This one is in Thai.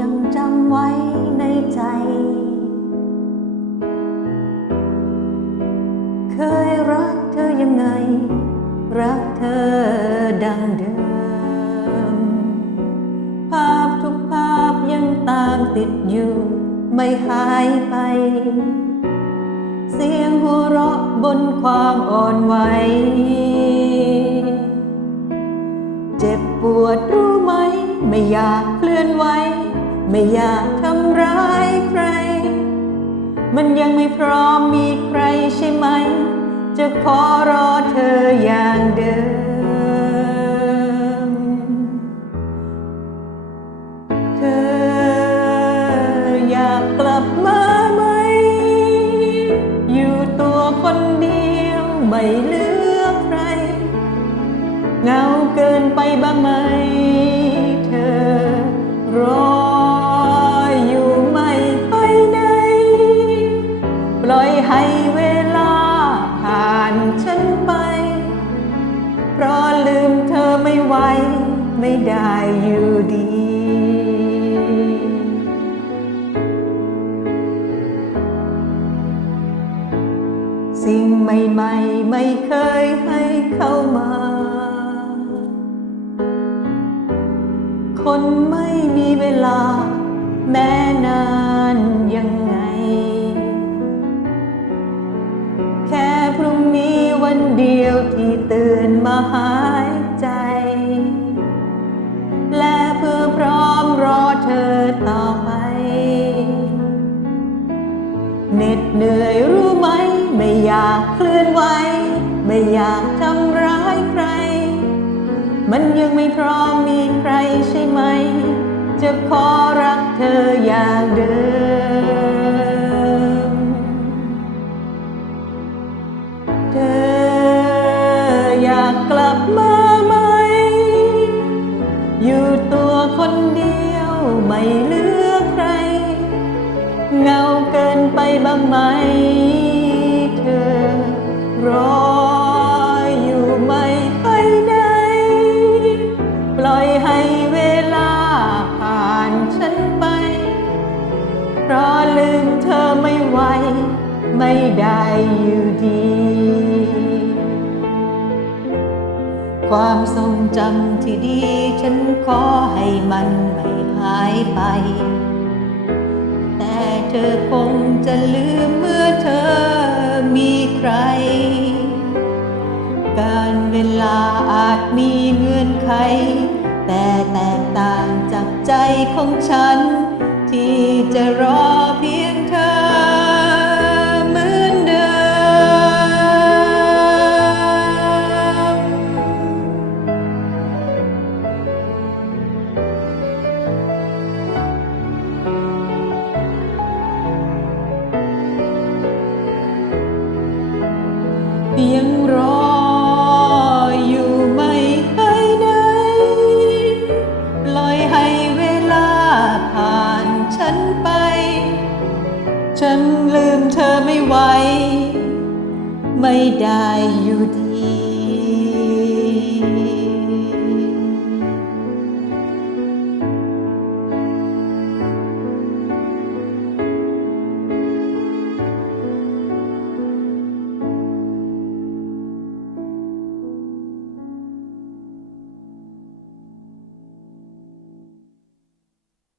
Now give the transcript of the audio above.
ยังจำไว้ในใจ เคยรักเธอยังไง รักเธอดังเดิม ภาพทุกภาพยังตามติดอยู่ ไม่หายไป เสียงหัวเราะบนความอ่อนไหวเจ็บปวดรู้ไหม ไม่อยากเคลื่อนไหว ไม่อยากทำร้ายใคร มันยังไม่พร้อมมีใครใช่ไหม จะขอรอเธออย่างเดิม เธออยากกลับมาไหม อยู่ตัวคนเดียวไม่เหลือใคร เงาเกินไปบ้างไหม เธอรอ ให้เวลาผ่านฉันไป เพราะลืมเธอไม่ไหวไม่ได้อยู่ดี สิ่งใหม่ๆไม่เคยให้เข้ามา คนไม่มีเวลาแม้นานยังไง วันเดียวที่ตื่นมาหายใจ และเพื่อพร้อมรอเธอต่อไปเหน็ดเหนื่อยรู้ไหม ไม่อยากเคลื่อนไหว ไม่อยากทำร้ายใคร มันยังไม่พร้อมมีใครใช่ไหม จะขอรักเธออย่างเดิม ลับมาไหม อยู่ตัวคนเดียวไม่เหลือใคร เงาเกินไปบ้างไหมเธอรออยู่ไม่ไปไหน ปล่อยให้เวลาผ่านฉันไป เพราะลืมเธอไม่ไหว ไม่ได้อยู่ดี ความทรงจำที่ดี ฉันขอให้มันไม่หายไป แต่เธอคงจะลืมเมื่อเธอมีใคร การเวลาอาจมีเงื่อนไข แต่แตกต่างจากใจของฉันที่จะรอ ยังรออยู่ไม่ไปไหนปล่อยให้เวลาผ่านฉันไป ฉันลืมเธอไม่ไหว ไม่ได้อยู่ดี